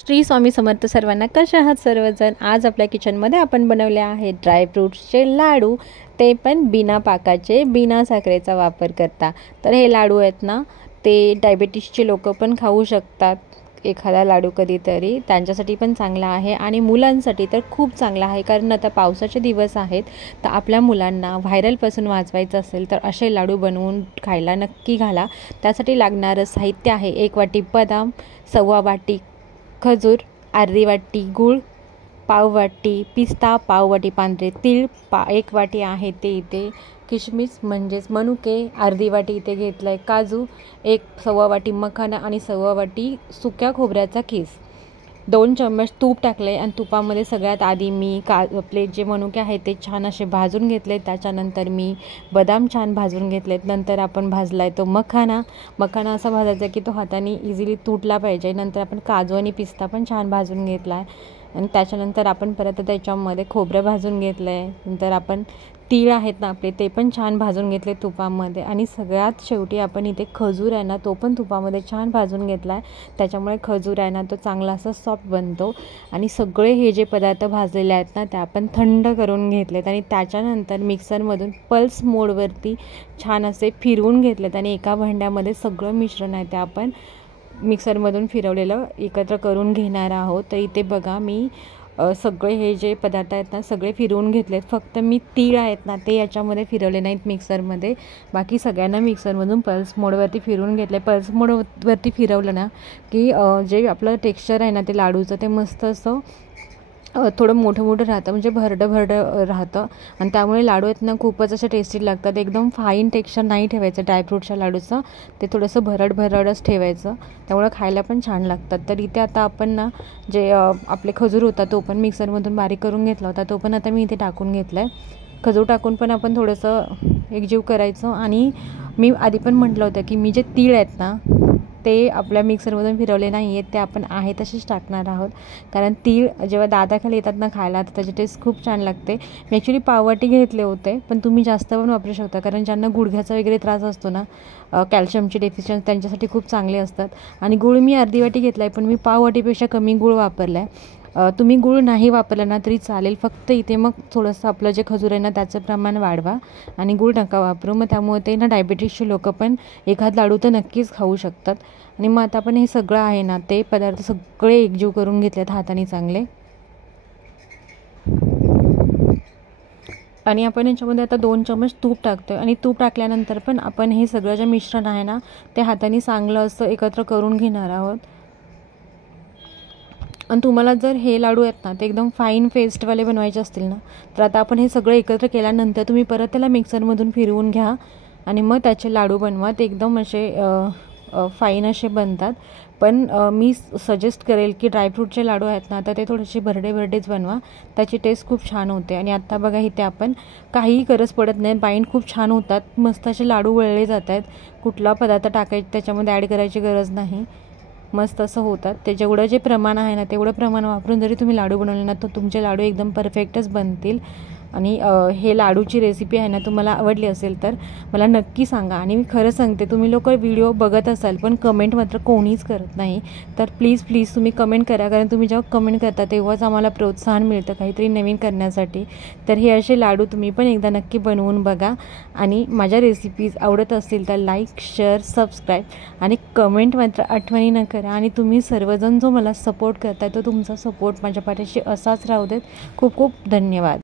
श्री स्वामी समर्थ सर्वांना. कसे आहात सर्वजण? आज आपल्या किचनमध्ये आपण बनवले आहेत ड्रायफ्रूट्सचे लाडू, ते पण बिना पाकाचे, बिना साखरेचा वापर करता. तर हे लाडू आहेत ना, ते डायबिटीसचे लोक पण खाऊ शकतात. एखादा लाडू कधीतरी त्यांच्यासाठी पण चांगला आहे आणि मुलांसाठी तर खूप चांगला आहे. कारण आता पावसाचे दिवस आहेत, तर आपल्या मुलांना व्हायरलपासून वाचवायचं असेल तर असे लाडू बनवून खायला नक्की घाला. त्यासाठी लागणारं साहित्य आहे: 1 वाटी बदाम, 1/4 वाटी खजूर, अर्धी वाटी गूळ, पाव वाटी पिस्ता, पाव वाटी पांढरे तीळ, 1 वाटी आहे ते इथे किशमिश म्हणजेच मनुके, अर्धी वाटी इथे घेतलं आहे काजू, 1/4 वाटी मखाना आणि 1/4 वाटी सुक्या खोबऱ्याचा खीस, 2 चम्मच तूप टाकले. आणि तुपामध्ये सगळ्यात आधी मी आपले जे मनुके आहेत ते छान असे भाजून घेतले. त्याच्यानंतर मी बदाम छान भाजून घेतलेत. नंतर आपण भाजला आहे तो मखाना असा भाजायचा की तो हाताने इझिली तुटला पाहिजे. नंतर आपण काजू आणि पिस्ता पण छान भाजून घेतला आहे. आणि त्याच्यानंतर आपण परत त्याच्यामध्ये खोबरं भाजून घेतलं आहे. नंतर आपण तीळ आहेत ना आपले, ते पण छान भाजून घेतले तुपामध्ये. आणि सगळ्यात शेवटी आपण इथे खजूर आहे ना, तो पण तुपामध्ये छान भाजून घेतला आहे. त्याच्यामुळे खजूर आहे ना, तो चांगला असा सॉफ्ट बनतो. आणि सगळे हे जे पदार्थ भाजलेले आहेत ना, ते आपण थंड करून घेतलेत. आणि त्याच्यानंतर मिक्सरमधून पल्स मोडवरती छान असे फिरवून घेतलेत. आणि एका भांड्यामध्ये सगळं मिश्रण आहे ते आपण मिक्सरमधून फिरवलेलं एकत्र करून घेणार आहोत. तर इथे बघा, मी सगळे हे जे पदार्थ आहेत ना सगळे फिरवून घेतलेत. फक्त मी तीळ आहेत ना ते याच्यामध्ये फिरवले नाहीत मिक्सरमध्ये. बाकी सगळ्यांना मिक्सरमधून पल्स मोडवरती फिरवून घेतले. पल्स मोडवरती फिरवलं ना की जे आपलं टेक्स्चर आहे ना ते लाडूचं, ते मस्त असं थोडं मोठं राहतं, म्हणजे भरडं राहतं. आणि त्यामुळे लाडू आहेत ना खूपच असे टेस्टी लागतात. एकदम फाईन टेक्स्चर नाही ठेवायचं ड्रायफ्रूटच्या लाडूचं, ते थोडंसं भरडच ठेवायचं, त्यामुळे खायला पण छान लागतात. तर इथे आता आपण ना जे आपले खजूर होता तो पण मिक्सरमधून बारीक करून घेतला होता, तो पण आता मी इथे टाकून घेतला आहे. खजूर टाकून पण आपण थोडंसं एकजीव करायचं. आणि मी आधी पण म्हटलं होतं की मी जे तीळ आहेत ना ते आपल्या मिक्सरमधून फिरवले नाही आहेत, ते आपण आहे तसेच टाकणार आहोत. कारण तीळ जेव्हा दाताखाली येतात ना खायला, तर त्याची टेस्ट खूप छान लागते. मी ॲक्च्युली पाववाटी घेतले होते, पण तुम्ही जास्त पण वापरू शकता. कारण ज्यांना गुडघ्याचा वगैरे त्रास असतो ना, कॅल्शियमची डेफिशियन्सी, त्यांच्यासाठी खूप चांगले असतात. आणि गूळ मी अर्धी वाटी घेतला आहे, पण मी पाववाटीपेक्षा कमी गूळ वापरला आहे. तुम्ही गूळ नाही वापरला ना तरी चालेल. फक्त इथे मग थोडंसं आपलं जे खजूर आहे ना त्याचं प्रमाण वाढवा आणि गूळ नका वापरू. मग त्यामुळे ते ना डायबिटीसचे लोक पण एखाद लाडू तर नक्कीच खाऊ शकतात. आणि मग आता आपण हे सगळं आहे ना ते पदार्थ सगळे एकजीव करून घेतलेत हाताने चांगले. आणि आपण याच्यामध्ये आता 2 चम्मच तूप टाकतो आहे. आणि तूप टाकल्यानंतर पण आपण हे सगळं जे मिश्रण आहे ना ते हाताने चांगलं असं एकत्र करून घेणार आहोत. आणि तुम्हाला जर हे लाडू आहेत ना ते एकदम फाईन पेस्टवाले बनवायचे असतील ना, तर आता आपण हे सगळं एकत्र केल्यानंतर तुम्ही परत त्याला मिक्सरमधून फिरवून घ्या आणि मग त्याचे लाडू बनवा. ते एकदम असे फाईन असे बनतात. पण मी सजेस्ट करेल की ड्रायफ्रूटचे लाडू आहेत ना तर ते थोडेसे भरडेच बनवा, त्याची टेस्ट खूप छान होते. आणि आत्ता बघा इथे आपण काहीही गरज पडत नाही, बाइंड खूप छान होतात, मस्त असे लाडू वळले जात आहेत. कुठला पदार्थ टाकायचे त्याच्यामध्ये ॲड करायची गरज नाही, मस्त असं होतात. ते जेवढं जे प्रमाण आहे ना तेवढं प्रमाण वापरून जरी तुम्ही लाडू बनवले ना तर तुमचे लाडू एकदम परफेक्टच बनतील. आणि हे लाडूची रेसिपी आहे ना तुम्हाला आवडली असेल तर मला नक्की सांगा. आणि मी खरं सांगते, तुम्ही लोक व्हिडिओ बघत असाल पण कमेंट मात्र कोणीच करत नाही. तर प्लीज तुम्ही कमेंट करा, कारण तुम्ही जेव्हा कमेंट करता तेव्हाच आम्हाला प्रोत्साहन मिळतं काहीतरी नवीन करण्यासाठी. तर हे असे लाडू तुम्ही पण एकदा नक्की बनवून बघा. आणि माझ्या रेसिपीज आवडत असतील तर लाईक, शेअर, सबस्क्राईब आणि कमेंट मात्र आठवणीनं करा. आणि तुम्ही सर्वजण जो मला सपोर्ट करताय तो तुमचा सपोर्ट माझ्या पाठीशी असाच राहू देत. खूप खूप धन्यवाद.